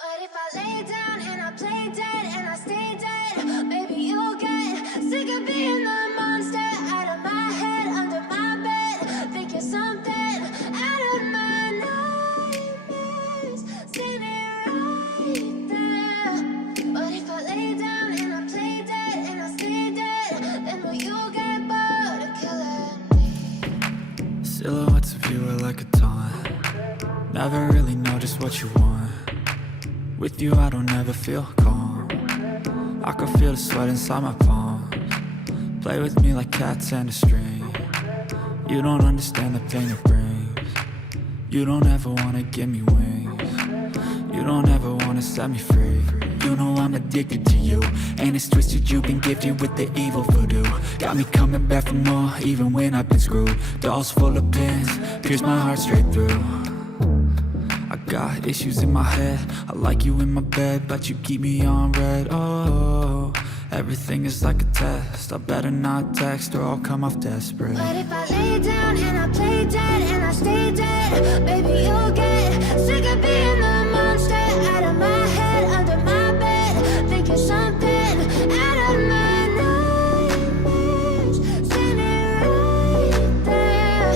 But if I lay down and I play dead and I stay dead, maybe you'll get sick of being the monster out of my head, under my bed. Think you're something out of my nightmares, standing right there. But if I lay down and I play dead and I stay dead, then will you get bored of killing me? Silhouettes of you are like a taunt. Never really know just what you want. With you I don't ever feel calm. I can feel the sweat inside my palms. Play with me like cats and a string. You don't understand the pain it brings. You don't ever wanna give me wings. You don't ever wanna set me free. You know I'm addicted to you, and it's twisted, you've been gifted with the evil voodoo. Got me coming back for more, even when I've been screwed. Dolls full of pins, pierce my heart straight through. I got issues in my head, I like you in my bed, but you keep me on red. Oh, everything is like a test, I better not text or I'll come off desperate. But if I lay down and I play dead and I stay dead, maybe you'll get sick of being the monster out of my head, under my bed. Think you're something out of my nightmares, standing right there.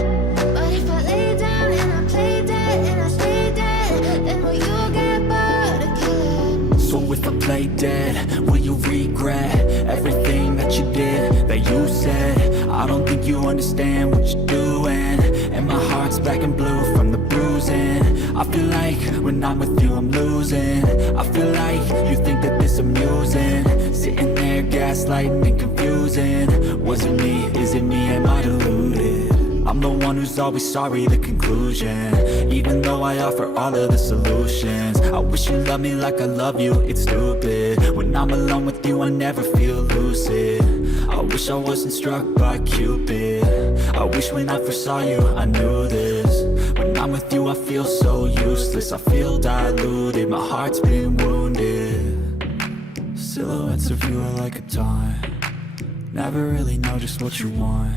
But if I lay down and I play dead and I stay dead, then will you get bored of killing me? So if I play dead, will you regret everything that you did, that you said? I don't think you understand what you're doing, and my heart's black and blue from the bruising. I feel like when I'm with you I'm losing. I feel like you think that this amusing, sitting there gaslighting and confusing. Was it me? Is it me? Am I deluded? I'm the one who's always sorry, the conclusion. Even though I offer all of the solutions, I wish you loved me like I love you, it's stupid. When I'm alone with you I never feel lucid. I wish I wasn't struck by Cupid. I wish when I first saw you I knew this. When I'm with you I feel so useless, I feel diluted, my heart's been wounded. Silhouettes of you are like a taunt. Never really know just what you want.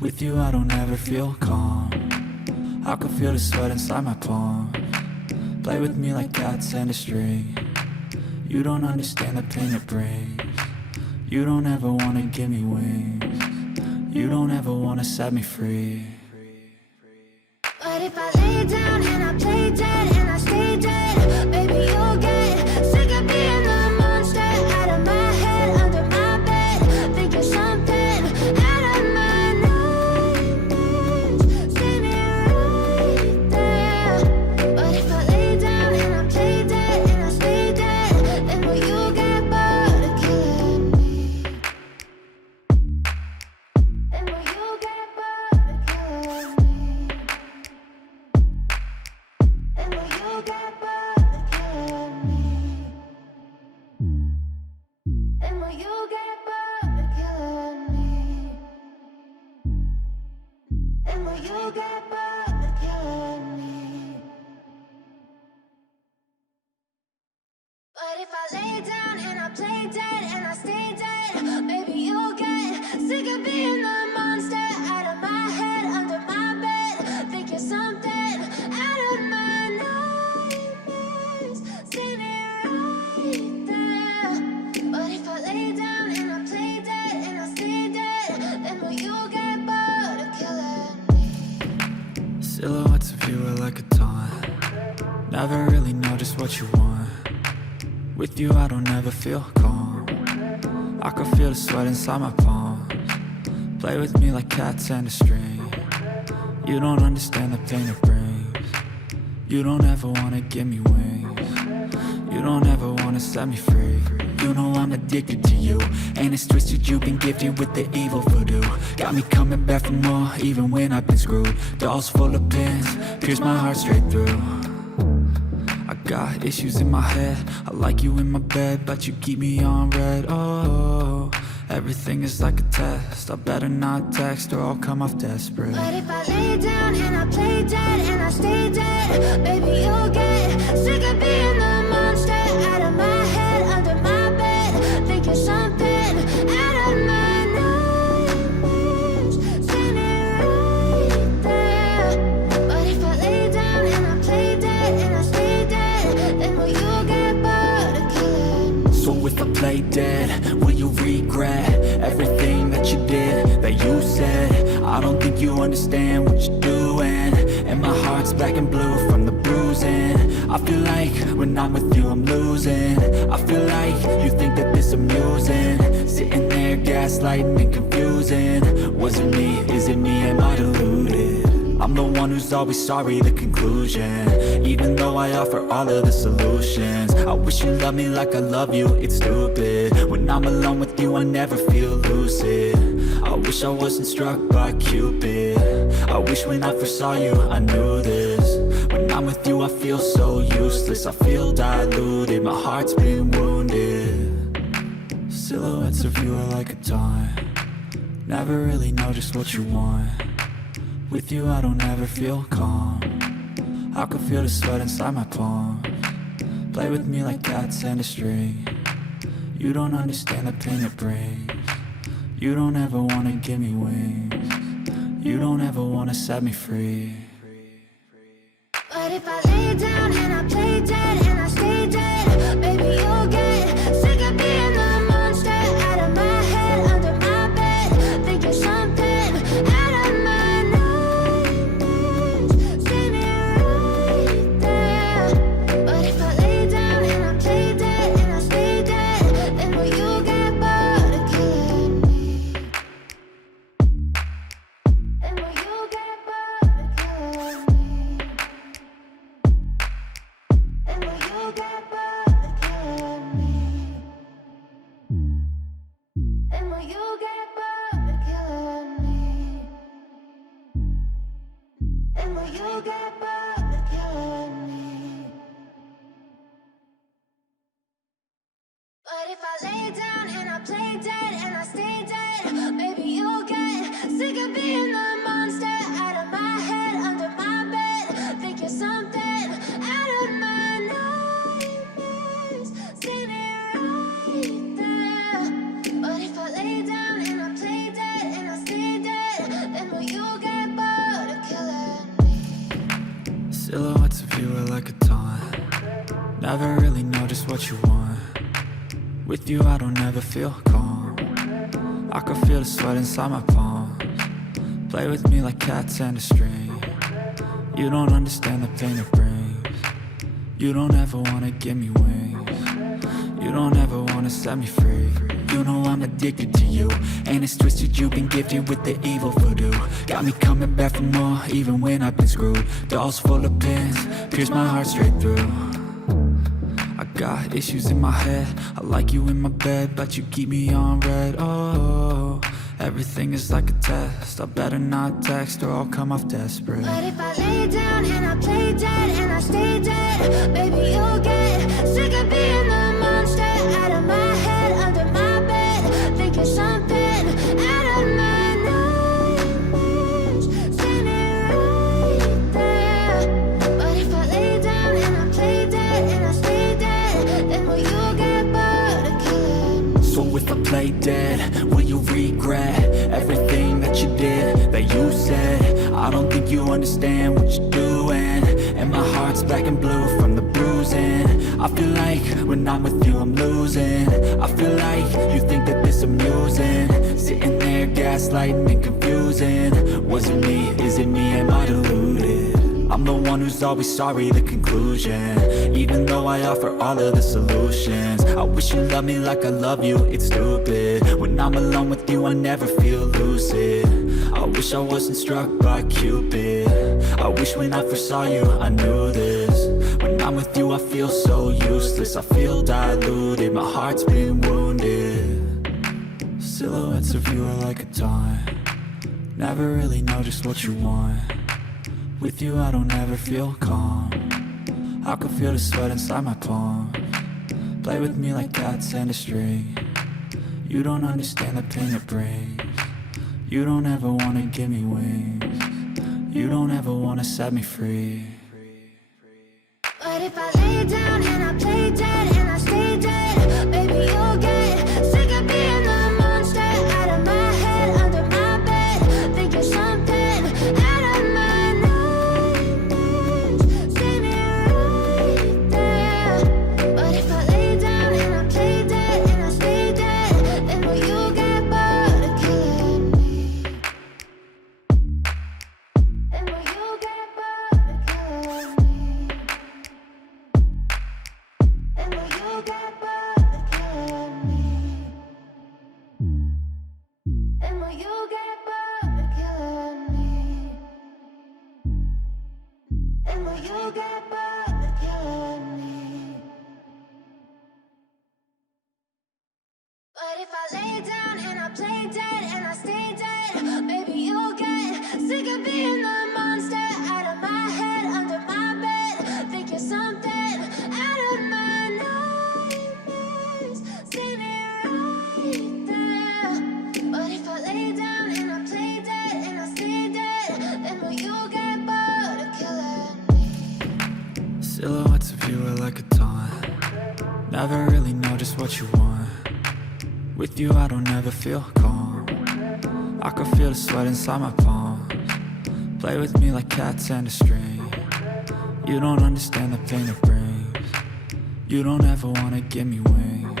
With you I don't ever feel calm. I can feel the sweat inside my palms. Play with me like cats and a string. You don't understand the pain it brings. You don't ever wanna give me wings. You don't ever wanna set me free. But if I lay down and I play dead and I stay dead, maybe you'll get sick of being the monster out of my head, under my bed. Think you're something out of my nightmares, standing right there. But if I lay down and I play dead and I stay dead, then will you get bored of killing me? Then will you get bored of killing me? And will you get bored of killing me? And will you get bored of killing me? And will you get bored of killing me? But if I lay down and I play dead and I stay dead, maybe you'll get sick of being the monster out of my head, under my bed. Think you're something out of my nightmares, standing right there. But if I lay down and I play dead and I stay dead, then will you get bored of killing me? Silhouettes of you are like a taunt. Never really know just what you want. With you I don't ever feel calm. I can feel the sweat inside my palms. Play with me like cats and a string. You don't understand the pain it brings. You don't ever wanna give me wings. You don't ever wanna set me free. You know I'm addicted to you, and it's twisted, you've been gifted with the evil voodoo. Got me coming back for more, even when I've been screwed. Dolls full of pins, pierce my heart straight through. I got issues in my head, I like you in my bed, but you keep me on red. Oh, everything is like a test, I better not text or I'll come off desperate. But if I lay down and I play dead and I stay dead, maybe you'll get sick of being the monster out of my head, under my bed. Think you're something out of my nightmares, standing right there. But if I lay down and I play dead and I stay dead, then will you if I play dead, will you regret everything that you did, that you said? I don't think you understand what you're doing, and my heart's black and blue from the bruising. I feel like when I'm with you I'm losing. I feel like you think that this amusing, sitting there gaslighting and confusing. Was it me? Is it me? Am I deluded? I'm the one who's always sorry, the conclusion. Even though I offer all of the solutions, I wish you loved me like I love you, it's stupid. When I'm alone with you I never feel lucid. I wish I wasn't struck by Cupid. I wish when I first saw you I knew this. When I'm with you I feel so useless, I feel diluted, my heart's been wounded. Silhouettes of you are like a taunt, never really know just what you want. With you I don't ever feel calm, I can feel the sweat inside my palms. Play with me like cats and a string, you don't understand the pain it brings. You don't ever wanna give me wings, you don't ever wanna set me free. But if I lay down and I play dead and I stay dead, baby you'll get sick of being the monster out of my head, under my bed, thinking something out of my nightmares. See me right there. But if I lay down and I play dead and I stay dead, then will you get bored of killing me? Then will you get bored of killing me? And will you get bored of killing me? And will you get bored of killing me? And will you get bored of killing me? But if I lay down and I play dead and I stay dead, baby you'll get sick of being the monster out of my head, under my bed, thinking something out of my nightmares. See me right there. But if I lay down and I play dead and I stay dead, then will you get bored of killing me? Silhouettes of you are like a taunt, never really know just what you want. With you I don't ever feel calm, I can feel the sweat inside my palms. Play with me like cats and a string, you don't understand the pain it brings. You don't ever wanna give me wings, you don't ever wanna set me free. You know I'm addicted to you, and it's twisted, you've been gifted with the evil voodoo. Got me coming back for more, even when I've been screwed. Dolls full of pins, pierce my heart straight through. I got issues in my head, I like you in my bed, but you keep me on red. Oh, everything is like a test, I better not text or I'll come off desperate. But if I lay down and I play dead and I stay dead, baby you'll get sick of being the monster out of my head, under my bed, thinking something out of my nightmares. See me right there. But if I lay down and I play dead and I stay dead, then will you get bored of killing me? So if I play dead, will you regret everything that you did, that you said? I don't think you understand what you're doing, and my heart's black and blue from the bruising. I feel like when I'm with you I'm losing. I feel like you think that this amusing, sitting there gaslighting and confusing. Was it me? Is it me? Am I deluded? I'm the one who's always sorry, the conclusion. Even though I offer all of the solutions, I wish you loved me like I love you, it's stupid. When I'm alone with you I never feel lucid. I wish I wasn't struck by Cupid. I wish when I first saw you I knew this. When I'm with you I feel so useless, I feel diluted, my heart's been wounded. Silhouettes of you are like a taunt, never really know just what you want. With you I don't ever feel calm, I can feel the sweat inside my palms. Play with me like cats and a string, you don't understand the pain it brings. You don't ever wanna give me wings, you don't ever wanna set me free. But if I lay down and I play dead and I stay dead, baby you'll get sick of being the monster out of my head, under my bed, thinking something out of my nightmares. See me right there. But if I lay down and I play dead if I lay down and I play dead and I stay dead, maybe you'll get sick of being the monster out of my head, under my bed. Think you're something out of my nightmares. See me right there. But if I lay down and I play dead and I stay dead, then will you get bored of killing me? Silhouettes of you are like a taunt. Never really know just what you want. With you I don't ever feel calm. I can feel the sweat inside my palms. Play with me like cats and a string. You don't understand the pain it brings. You don't ever wanna give me wings.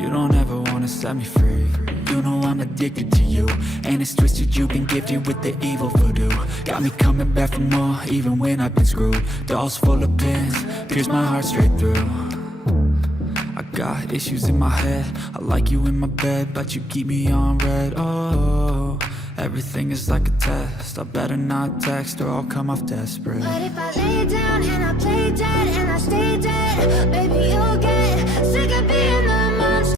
You don't ever wanna set me free. You know I'm addicted to you, and it's twisted, you've been gifted with the evil voodoo. Got me coming back for more, even when I've been screwed. Dolls full of pins, pierce my heart straight through. I got issues in my head, I like you in my bed, but you keep me on red. Oh, everything is like a test, I better not text or I'll come off desperate. But if I lay down and I play dead and I stay dead, maybe you'll get sick of being